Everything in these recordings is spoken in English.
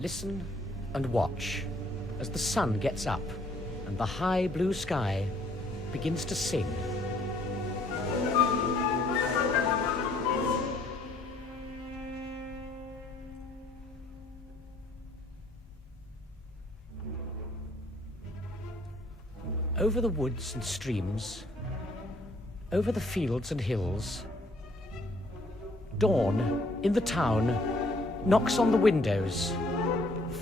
Listen and watch as the sun gets up and the high blue sky begins to sing. Over the woods and streams, over the fields and hills, dawn in the town knocks on the windows,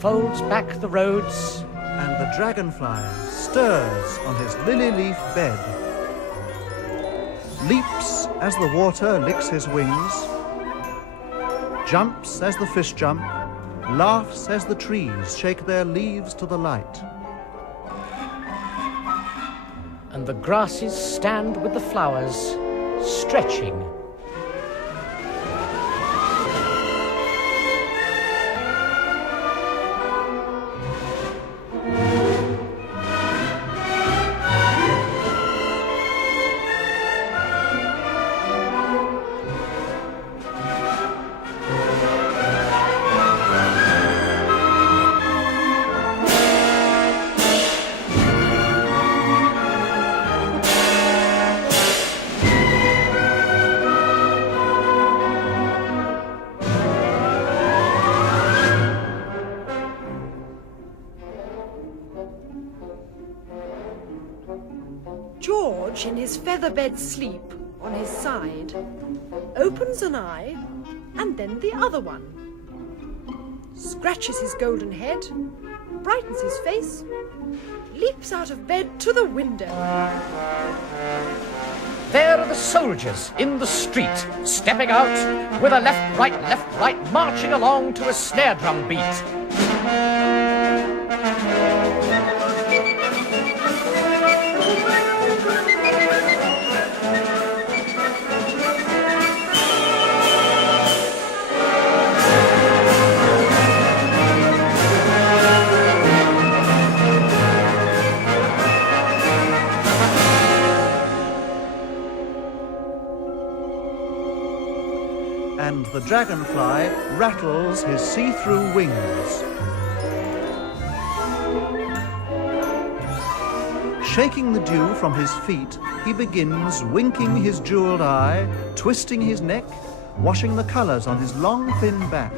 folds back the roads, and the dragonfly stirs on his lily-leaf bed, leaps as the water licks his wings, jumps as the fish jump, laughs as the trees shake their leaves to the light. and the grasses stand with the flowers, stretching. George, in his feather-bed sleep on his side, opens an eye and then the other one, scratches his golden head, brightens his face, leaps out of bed to the window. There are the soldiers in the street, stepping out with a left, right, marching along to a snare drum beat. And the dragonfly rattles his see-through wings. Shaking the dew from his feet, he begins winking his jeweled eye, twisting his neck, washing the colors on his long, thin back.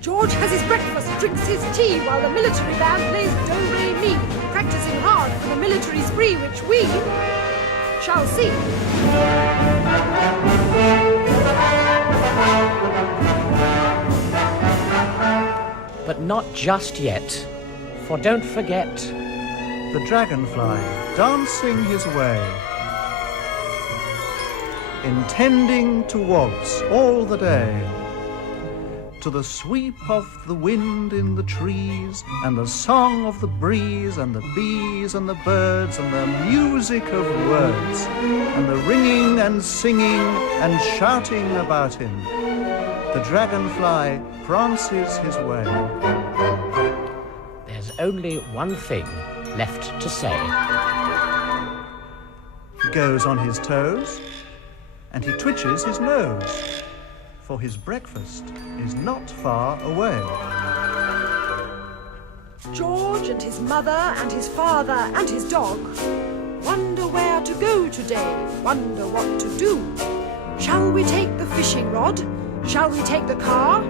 George has his breakfast, drinks his tea, while the military band plays do-re-mi, practicing hard for the military spree, which we shall see. But not just yet, for don't forget The dragonfly dancing his way, intending to waltz all the day, to the sweep of the wind in the trees, and the song of the breeze, and the bees and the birds, and the music of words, and the ringing and singing and shouting about him. The dragonfly prances his way. there's only one thing left to say. He goes on his toes, and he twitches his nose, for his breakfast is not far away. George and his mother and his father and his dog wonder where to go today, wonder what to do. Shall we take the fishing rod? Shall we take the car?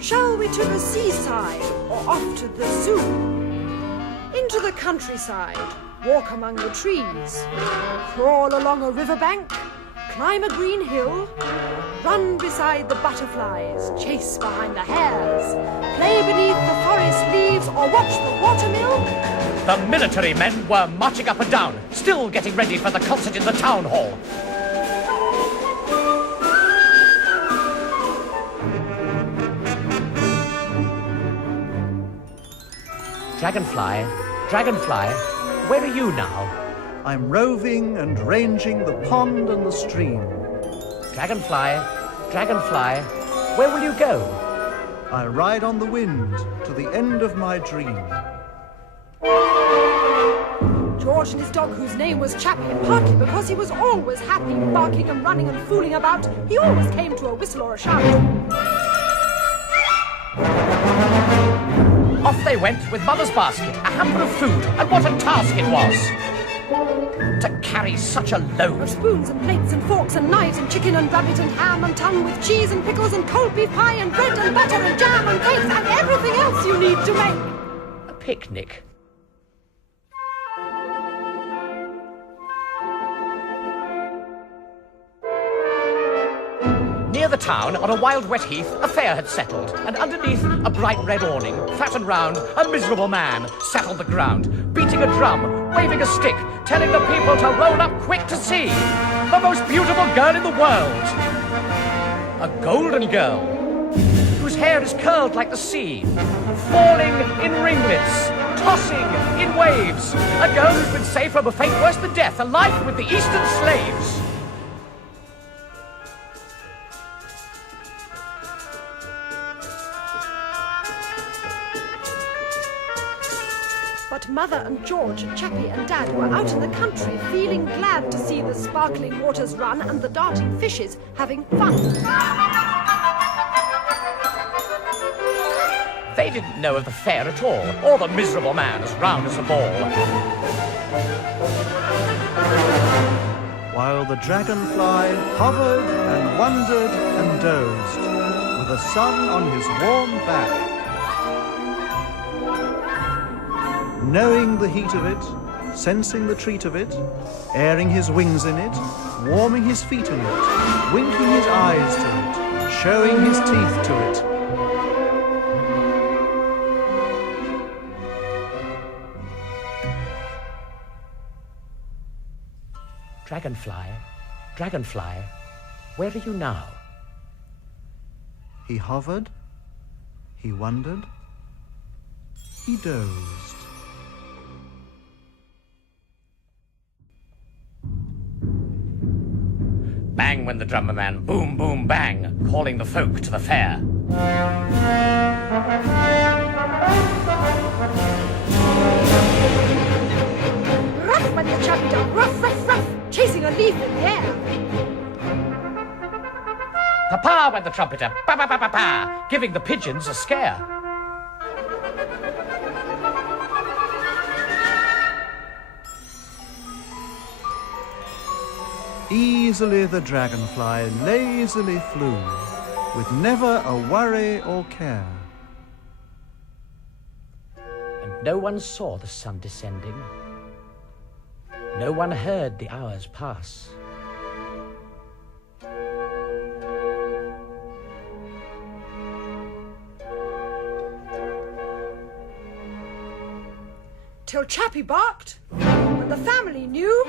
Shall we to the seaside or off to the zoo? Into the countryside, walk among the trees, crawl along a riverbank, climb a green hill, run beside the butterflies, chase behind the hares, play beneath the forest leaves, or watch the watermill. The military men were marching up and down, still getting ready for the concert in the town hall. Dragonfly, Dragonfly, where are you now? I'm roving and ranging the pond and the stream. Dragonfly, Dragonfly, where will you go? I ride on the wind to the end of my dream. George and his dog, whose name was Chappy, partly because he was always happy, barking and running and fooling about, he always came to a whistle or a shout. Off they went with Mother's basket, a hamper of food, and what a task it was! To carry such a load. Of spoons and plates and forks and knives and chicken and rabbit and ham and tongue with cheese and pickles and cold beef pie and bread and butter and jam and cakes and everything else you need to make A picnic. Near the town, on a wild wet heath, a fair had settled, and underneath a bright red awning, fat and round, a miserable man sat on the ground, beating a drum, waving a stick, telling the people to roll up quick to see the most beautiful girl in the world. A golden girl, whose hair is curled like the sea, falling in ringlets, tossing in waves. A girl who's been saved from a fate worse than death, a life with the Eastern slaves. But Mother and George and Chappy and Dad were out in the country, feeling glad to see the sparkling waters run and the darting fishes having fun. They didn't know of the fair at all, or the miserable man as round as a ball. While the dragonfly hovered and wondered and dozed, with the sun on his warm back, knowing the heat of it, sensing the treat of it, airing his wings in it, warming his feet in it, winking his eyes to it, showing his teeth to it. Dragonfly, Dragonfly, where are you now? He hovered, he wondered, he dozed. Bang went the drummer man, boom, boom, bang, calling the folk to the fair. Ruff went the Chappy dog, ruff, ruff, ruff, chasing a leaf in the air. Pa-pa went the trumpeter, pa-pa-pa-pa-pa, giving the pigeons a scare. Easily the dragonfly lazily flew, with never a worry or care. And no one saw the sun descending. No one heard the hours pass. Till Chappy barked, and the family knew.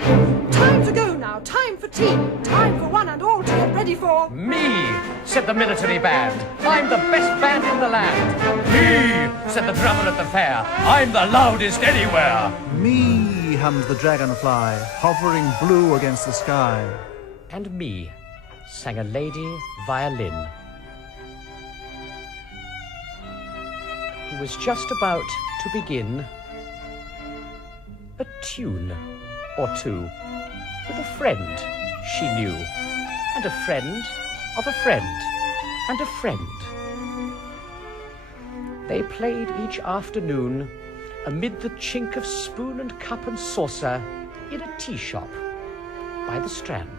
Time to go now, time for tea, time for one and all to get ready for... Me, said the military band, I'm the best band in the land. Me, said the drummer at the fair, I'm the loudest anywhere. Me, hummed the dragonfly, hovering blue against the sky. And me, sang a lady violin, who was just about to begin a tune or two with a friend she knew, and a friend of a friend, and a friend. They played each afternoon amid the chink of spoon and cup and saucer in a tea shop by the Strand.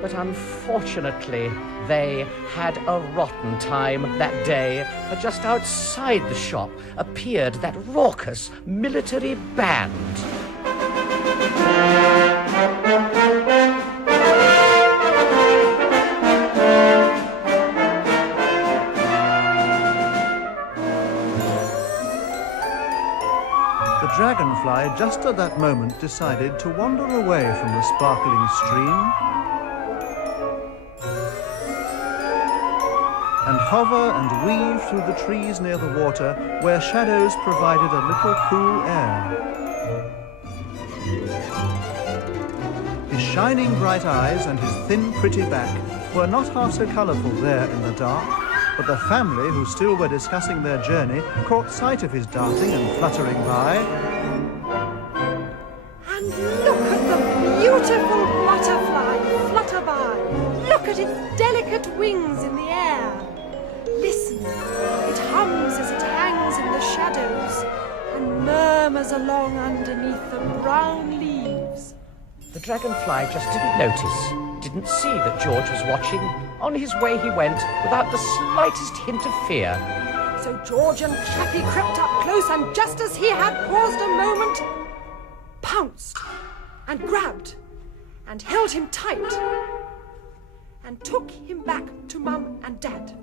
But unfortunately, they had a rotten time that day, for just outside the shop appeared that raucous military band. The dragonfly just at that moment decided to wander away from the sparkling stream and hover and weave through the trees near the water where shadows provided a little cool air. His shining bright eyes and his thin pretty back were not half so colourful there in the dark, but the family, who still were discussing their journey, caught sight of his darting and fluttering by. And look at the beautiful butterfly flutter by. Look at its delicate wings in the air. Listen, it hums as it hangs in the shadows and murmurs along underneath the brown leaves. The dragonfly just didn't notice, didn't see that George was watching. On his way he went without the slightest hint of fear. So George and Chappie crept up close, and just as he had paused a moment, pounced and grabbed and held him tight and took him back to Mum and Dad.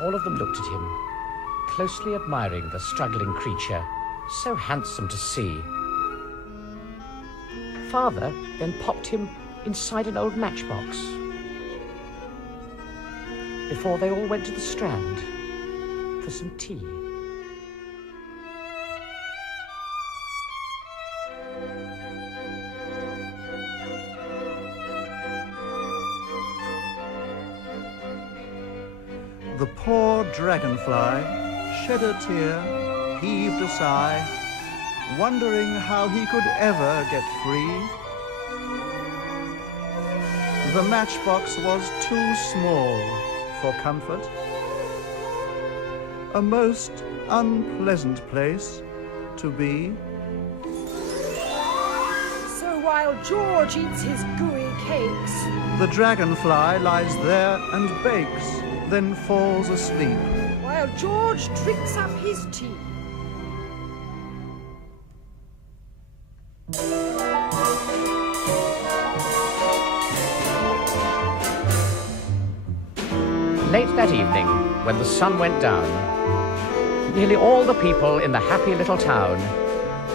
All of them looked at him, closely admiring the struggling creature, so handsome to see. Father then popped him inside an old matchbox before they all went to the Strand for some tea. The poor dragonfly shed a tear, heaved a sigh, wondering how he could ever get free. The matchbox was too small for comfort, a most unpleasant place to be. So while George eats his gooey cakes, The dragonfly lies there and bakes, then falls asleep. while George drinks up his tea. Late that evening, when the sun went down, nearly all the people in the happy little town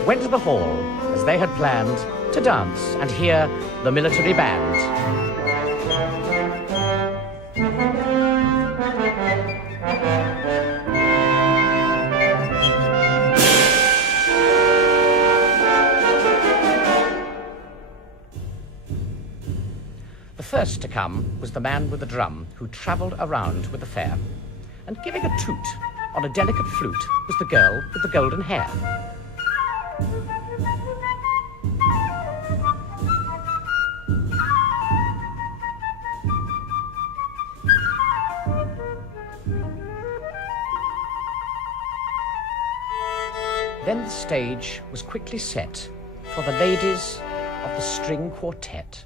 went to the hall, as they had planned, to dance and hear the military band. The first to come was the man with the drum, who travelled around with the fair. And giving a toot on a delicate flute was the girl with the golden hair. Then the stage was quickly set for the ladies of the string quartet.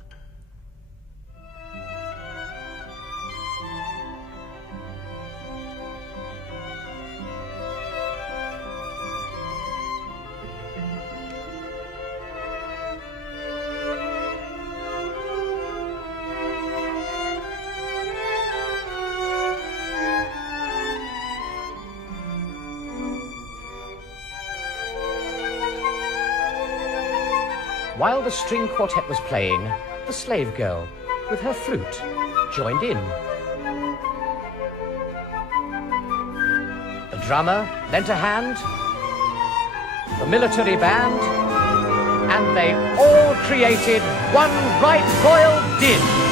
While the string quartet was playing, the slave girl, with her flute, joined in. The drummer lent a hand, the military band, and they all created one right royal din.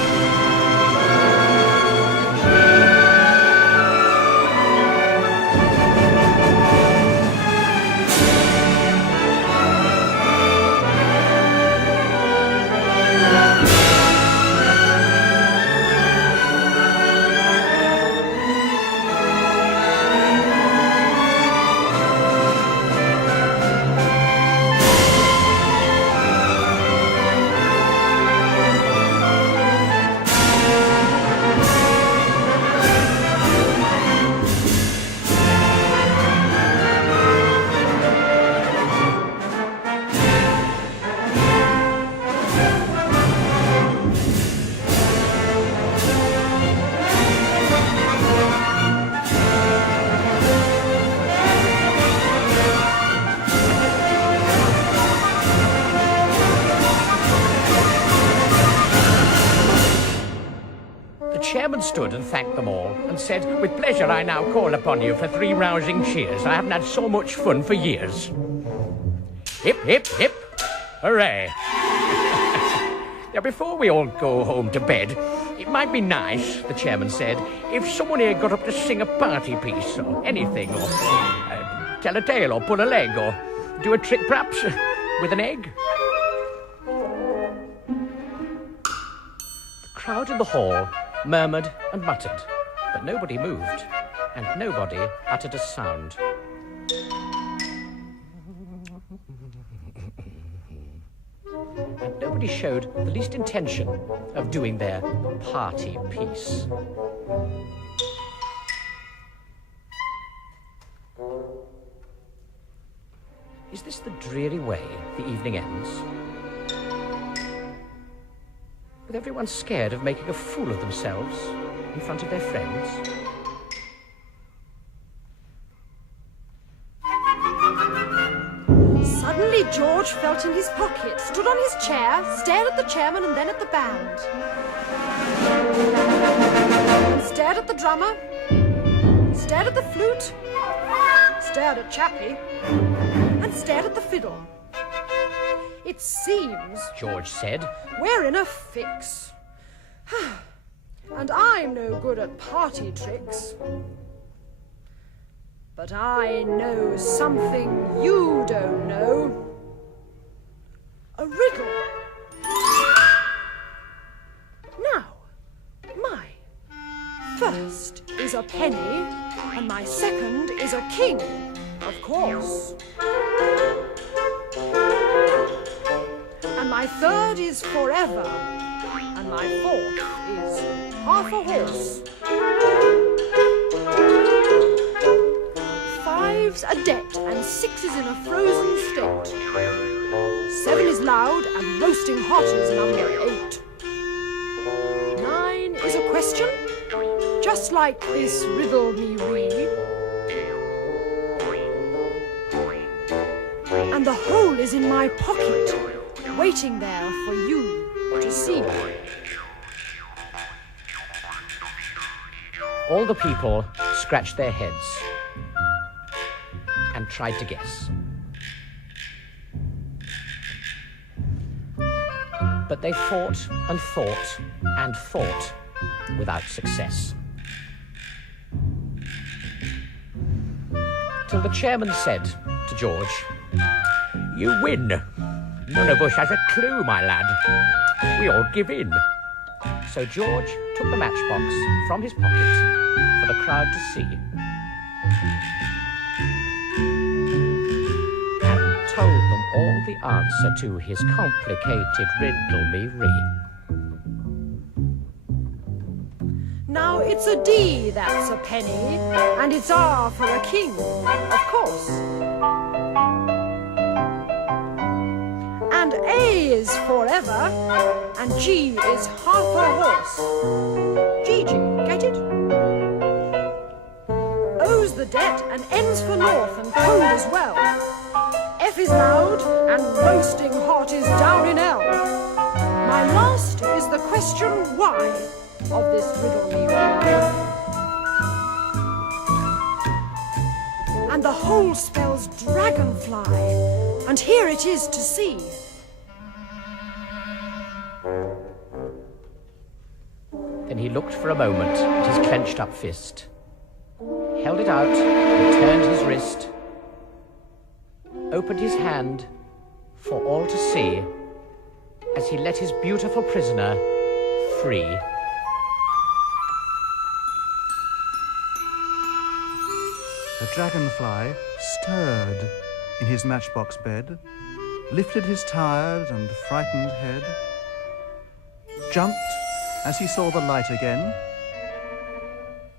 chairman stood and thanked them all and said, "With pleasure I now call upon you for 3 rousing cheers. I haven't had so much fun for years." Hip, hip, hip, hooray. Now, before we all go home to bed, it might be nice, the chairman said, if someone here got up to sing a party piece or anything, or tell a tale or pull a leg or do a trick perhaps with an egg. The crowd in the hall murmured and muttered, but nobody moved and nobody uttered a sound. And nobody showed the least intention of doing their party piece. Is this the dreary way the evening ends? With everyone scared of making a fool of themselves in front of their friends? Suddenly George felt in his pocket, stood on his chair, stared at the chairman and then at the band. And stared at the drummer, stared at the flute, stared at Chappie, and stared at the fiddle. "It seems," George said, "we're in a fix. And I'm no good at party tricks. But I know something you don't know. A riddle. Now, my first is a penny, and my second is a king, of course. And my third is forever, and my fourth is half a horse. Five's a debt, and 6 is in a frozen state. 7 is loud, and roasting hot is number 8. 9 is a question, just like this riddle me ree. And the whole is in my pocket, waiting there for you to see. All the people scratched their heads and tried to guess. But they fought and fought and fought without success. Till the chairman said to George, "You win. None of us has a clue, my lad. We all give in." So George took the matchbox from his pocket for the crowd to see. Told them all the answer to his complicated riddle-me-ree. Now it's a D that's a penny, and it's R for a king, of course. And A is forever, and G is half a horse. Gigi, get it? O's the debt, and N's for north, and cold as well. F is loud, and roasting hot is down in L. My last is the question why of this riddle me ree. And the whole spells Dragonfly, and here it is to see. Then he looked for a moment at his clenched up fist, held it out, and turned his wrist, opened his hand for all to see as he let his beautiful prisoner free. The dragonfly stirred in his matchbox bed, lifted his tired and frightened head, jumped as he saw the light again,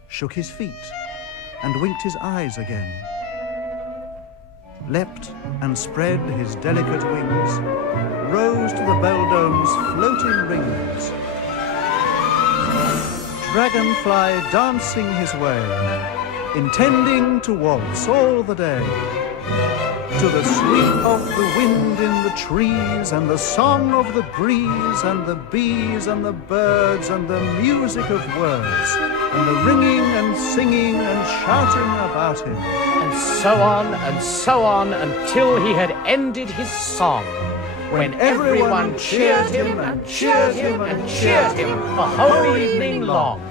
shook his feet and winked his eyes again, leapt and spread his delicate wings, rose to the beldome's floating rings. Dragonfly dancing his way, intending to waltz all the day. To the sweep of the wind in the trees, and the song of the breeze, and the bees, and the birds, and the music of words, and the ringing and singing and shouting about him. And so on until he had ended his song, when everyone cheered him and cheered him and cheered him the whole evening long.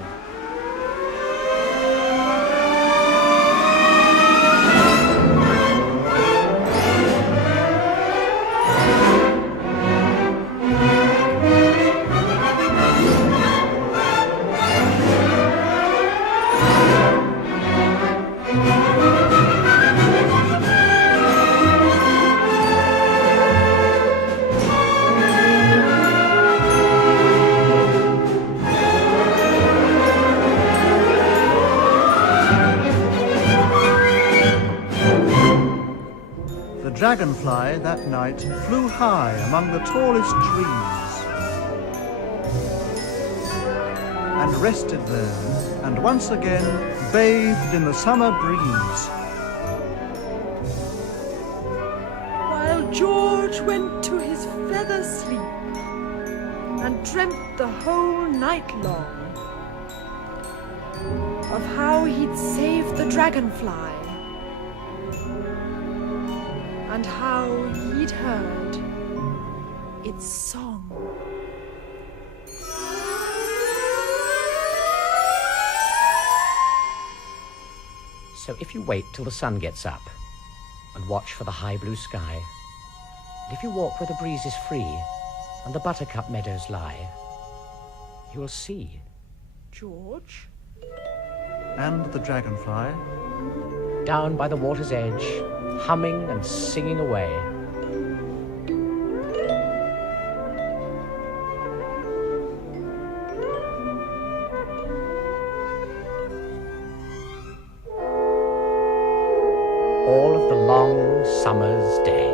The dragonfly that night flew high among the tallest trees and rested there, and once again bathed in the summer breeze. While George went to his feather sleep and dreamt the whole night long of how he'd saved the dragonfly and how he'd heard its song. So if you wait till the sun gets up and watch for the high blue sky, and if you walk where the breeze is free and the buttercup meadows lie, you will see. George? And the dragonfly, Down by the water's edge, humming and singing away. All of the long summer's day.